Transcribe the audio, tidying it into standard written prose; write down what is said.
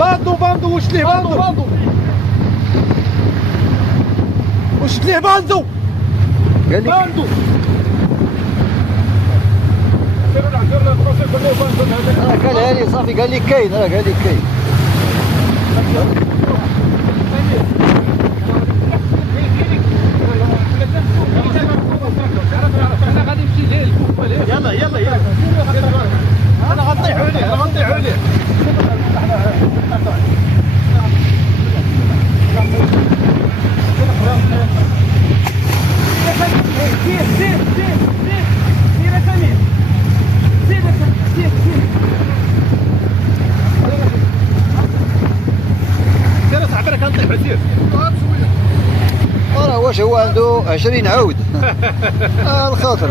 باندو وشد ليه باندو وشد ليه باندو قال لك باندو قالها لي صافي، قال لي كاين، قال لي كاين. يلا انا غنطيح عليه سير صاحبي راك غنطيح سير راه واش هو عنده 20 عود الخاطر.